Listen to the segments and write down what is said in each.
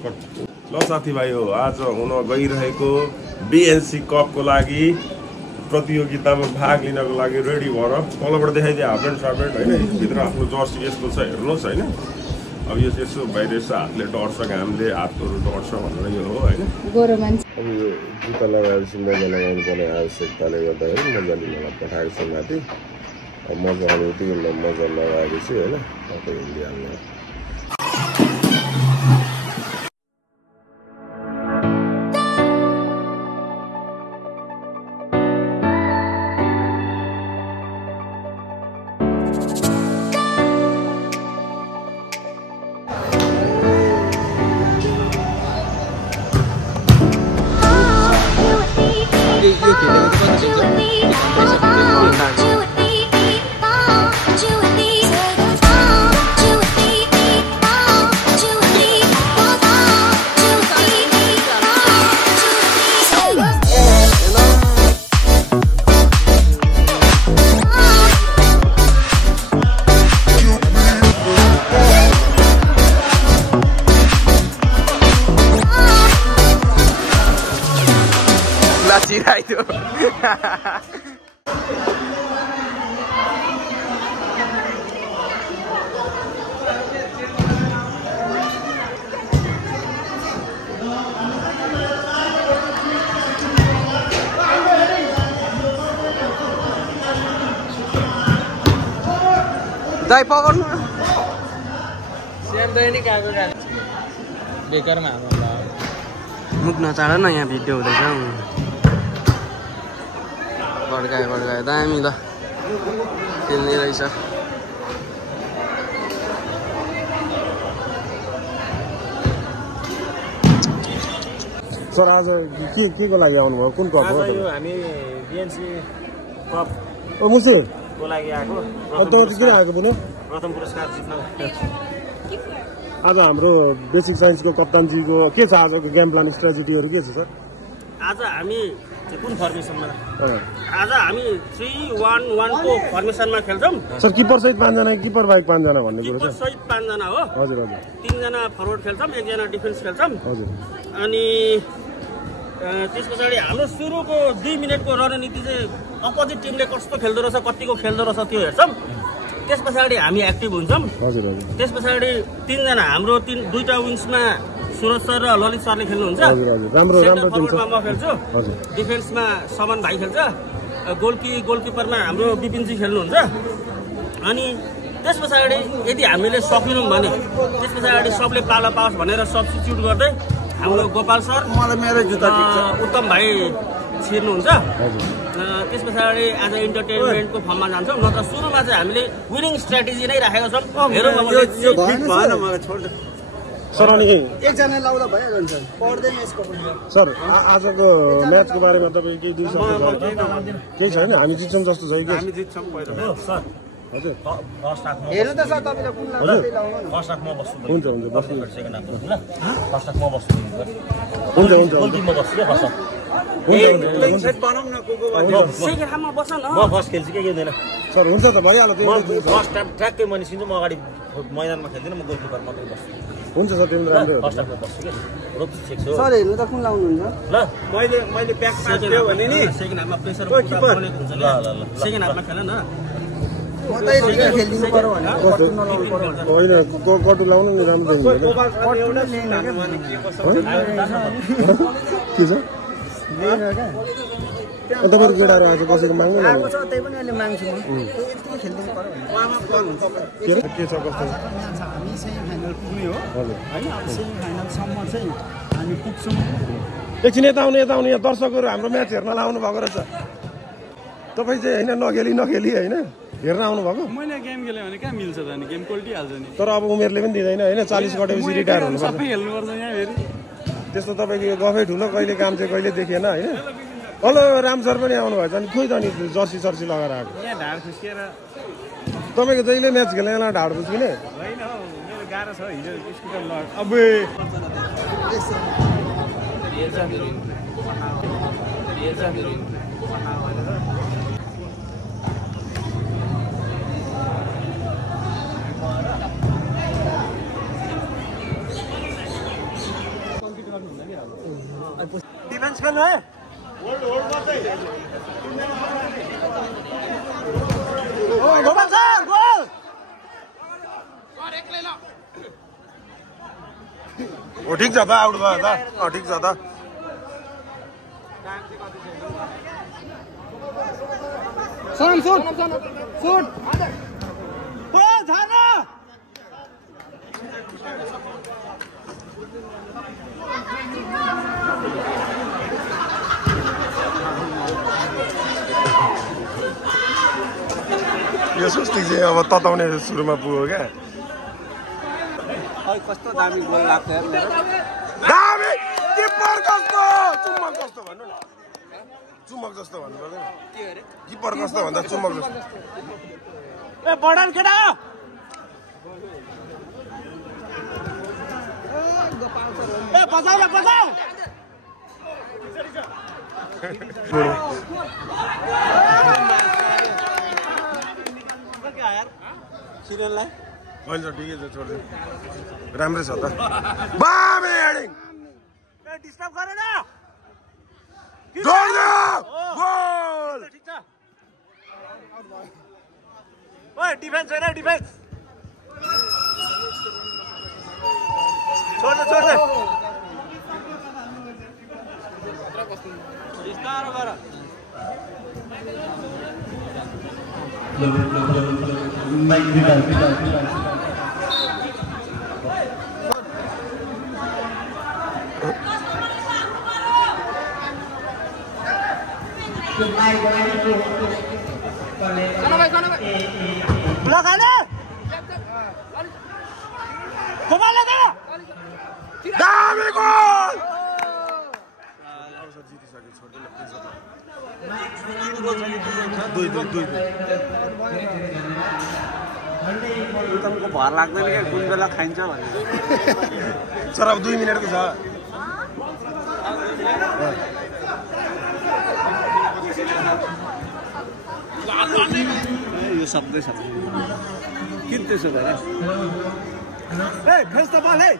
ल साथीभाइ हो आज हुन गइरहेको बीएनसी कपको लागि प्रतियोगितामा भाग लिनको लागि रेडी भएर तलबाट देखाइदिए हाफप्यान्ट साफप्यान्ट होइन भित्र आफ्नो जर्सी यस्तो छ हेर्नुहोस् होइन अब यो यसो बाहिर यसो हातले डढ्छ घामले हातहरू डढ्छ भनेर यो हो होइन अब यो जुत्ता लगाएपछि मजा लगाउनु पर्ने आवश्यकताले गर्दाखेरि मजा लिनलाई पठाएको छु माथि अब मजा आउने बित्तिकै मजा लगाएपछि होइन तपाईँ हिँडिहाल्नु दाइ पकाउनु बेकारमा मुख नचाड न यहाँ भिडियो हुँदैछ गड्कायो दामी ल खेल्ने रहेछ सर आज के को लागि आउनुभयो कुन कप हो हामी बीएनसी कप मुसे को लागि आएको किन आएको पुनः प्रथम पुरस्कार जित्न आज हाम्रो बेसिक साइन्सको कप्तानजीको के छ आजको गेम प्लान स्ट्राटेजीहरू के छ सर आज हामी कुन फर्मेसनमा आज हामी 3-1-1 को फर्मेसनमा खेल्छौँ सर किपर सहित 5 जना किपर बाहेक 5 जना भन्ने कुरा किपर सहित 5 जना हो हजुर हजुर 3 जना फरवर्ड खेल्छौँ 1 जना डिफेन्स खेल्छौँ हजुर अनि त्यसपछि हाम्रो सुरुको 2 मिनेटको रणनीति चाहिँ अपोजिट टिमले कस्तो खेल्दो रहेछ कतिको खेल्दो रहेछ त्यो हेर्छौँ त्यसपछि हामी एक्टिभ हुन्छौँ हजुर हजुर त्यसपछि 3 जना हाम्रो दुईटा विङ्समा सुरज सर र ललित सरले खेल्नुहुन्छ हजुर हजुर राम्रो फरवर्डमा म खेल्छु डिफेन्समा समन भाइ खेल्छ गोलकिपरमा हाम्रो विपिनजी खेल्नुहुन्छ अनि त्यसपछि यदि हामीले सकेनौँ भने त्यसपछि सबले पाला पाओस् भनेर सब्स्टिट्युट गर्दै हाम्रो गोपाल सर मेरो जुत्ता उत्तम भाइ छिर्नुहुन्छ त्यसपछि आज इन्टरटेनमेन्टको फर्ममा जान्छौँ नत्र सुरुमा चाहिँ हामीले विनिङ स्ट्राटेजी नै राखेका छौँ हेरौँ सर अनि एकजना लाउँदा भइहाल्छ पढ्दैन यसको सर आजको म्याचको बारेमा तपाईँ केही दिन केही छैन हामी जित्छौँ जस्तो छ कि हामी जित्छौँ पहिलो सर हजुर फर्स्ट हाफ हेर्नु त सर तपाईले कुन लाउँदै फर्स्ट हाफ म बस्छु हुन्छ बस्नु सेकेन्ड हाफ ल फर्स्ट हाफ म बस्छु हुन्छ गोल टिममा बस्छु के फर्स्ट हाफ सेकेन्ड हाफमा बस्छ न म फर्स्ट खेल्छु के हुँदैन सर हुन्छ त भइहाल्यो म फर्स्ट हाफ ट्र्याक्कै म निस्किन्छु म अगाडि मैदानमा खेल्दिनँ म गोलकिपर मात्रै बस्छु हुन्छ सर तिम्रो राम्रो फर्स्ट हाफमा बस्छु के रोक्छु चेक्छु सर हेर्नु त कुन लाउनुहुन्छ ल मैले प्याक दियो भने नि सेकेन्ड हाफमा प्रेसर बनेको हुन्छ ल सेकेन्ड हाफमा खेल न खेलिदिनु पर्यो भने होइन कटु लाउनु नि राम्रो के छ तपाईँको केटाहरू आज कसैको माग्नु त्यही पनि अहिले माग्छु म खेलिदिनु पर्यो के छ कस्तो हामी सेमी फाइनल पुग्ने हो होइन अब सेमी फाइनलसम्म चाहिँ हामी पुग्छौँ एकछिन यता आउने यहाँ दर्शकहरू हाम्रो म्याच हेर्न आउनु भएको रहेछ तपाईँ चाहिँ होइन नखेली होइन हेर्न आउनु भएको मैले गेम खेलेँ भने कहाँ मिल्छ त अनि गेम कोल्टिहाल्छ नि तर अब उमेरले पनि दिँदैन होइन 40 गटेपछि रिटायर हुनुपर्छ सबै हेर्नुपर्छ यहाँ फेरि त्यस्तो तपाईँको गफै ठुलो कहिले काम चाहिँ कहिले देखेन होइन हेलो राम सर पनि आउनु भएछ अनि खोइ त नि जर्सी सर्सी लगाएर आएको यहाँ ढाड खुस्किएर तपाईँको जहिले म्याच खेल्ने यसलाई ढाड खुस्किने होइन हौ मेरो गाह्रो छ हिजो स्कुटर लड डिफेन्स खेल्नु है गोपाल सर गोल ओ ठिक छ त आउट भयो त ठिक छ त सुन सुन सुन ओ झार्न यो सुस्ती चाहिँ अब तताउने सुरुमा पुग्यो क्या कस्तो दामी गोल लाग्छ दामी किपर कस्तो चुम्बक जस्तो भन्नु न चुम्बक जस्तो भन्नु पर्दैन के अरे किपर कस्तो भन्दा चुम्बक जस्तो ए बडल केटा ए बजाउ न बजाउ सिरियललाई हुन्छ ठिकै छ छोड्दिनु राम्रै छ त बामे हेडिङ ए डिस्टर्ब गरेन जोड्नु गोल ठीक छ ओए डिफेन्स हैन डिफेन्स छोड्नु छोड्नु बिस्तारो गर लगाने घुमा लगा दामी गोल तपाईँको भर लाग्दैन क्या कुन बेला खाइन्छ भने सर अब 2 मिनेटको छ यो सक्दै सक्छ किन त्यसो भएर ए फेस त बल है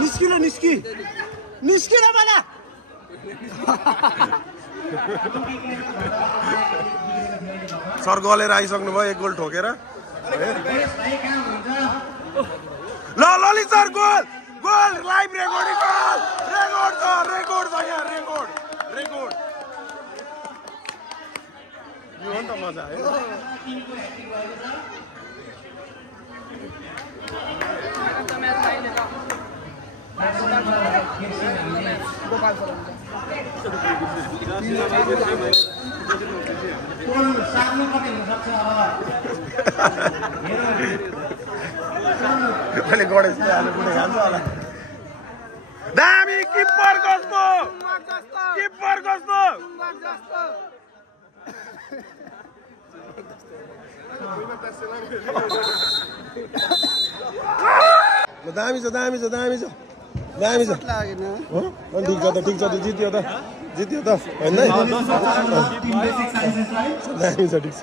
निस्किन निस्कि निस्किन बला सर गोलेर आइसक्नु भयो 1 गोल ठोकेर ल Lalit sir goal goal live recording goal record छ यहाँ रेकर्ड यो हो नि त मजा है मैले गणेश आज बुढे खान्छ होला दामी किपर कस्तो दामी छ हो अनि ठिक छ त जित्यो त होइन दामी छ ठिक छ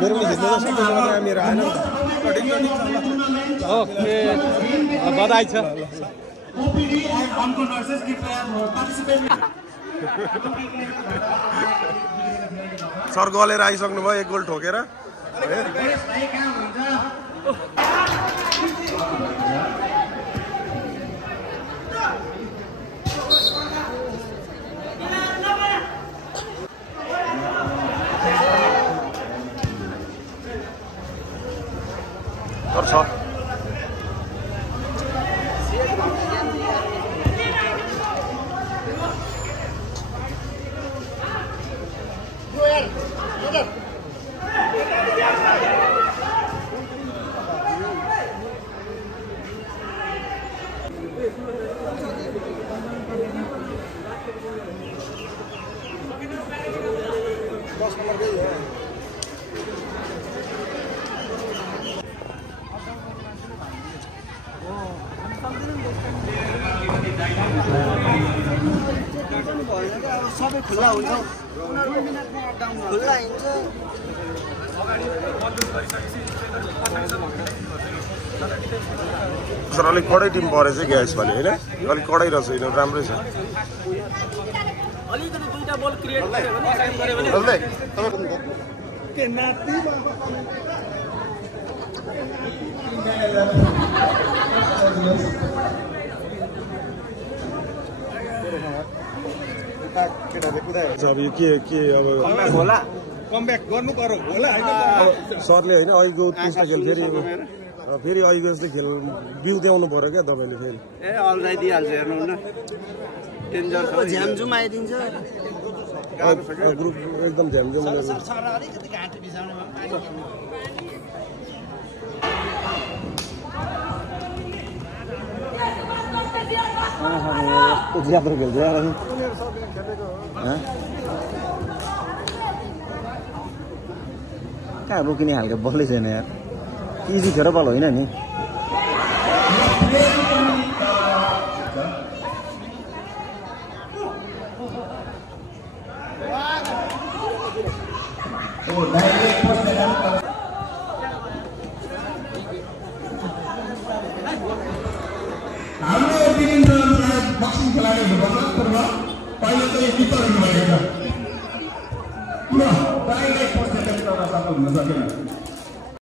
मेरो पनि जित्नु सबै मेरो आएन ओके बधाई छ सर गोलेर आइसक्नु भयो 1 गोल ठोकेर छ सबै खुल्ला हुन्छ खुल्ला हिँड्छ सर अलिक कडै टिम परेछ क्या यसपालि होइन अलिक कडै रहेछ यिनीहरू राम्रै छ अलिकति दुईटा बल क्रिएट गऱ्यो भने अब यो के अब होला कमब्याक गर्नु पर्यो होला होइन सरले होइन अहिलेको उत्कृष्ट खेल फेरि अहिलेको जस्तै खेल बिउत्याउनु पर्यो क्या तपाईँले फेरि ए अल्झाइ दिइहाल्छ हेर्नु न डेन्जर छ झ्यामझुम आइदिन्छ ग्रुप एकदम झ्यामझ्याम अलिकति घाँटी बिसाउने ज्यादा खेल्छ कहाँ रोकिने खालको बलै छैन यार इजी खेर बल होइन नि हाम्रो विभिन्न बक्सिङ खेलाडीहरू भन्न तर पहिले चाहिँ किपर हुनुभएको छ ल डाइरेक्ट फर्स्ट एटेम्प गर्न सक्नु हुन सकेन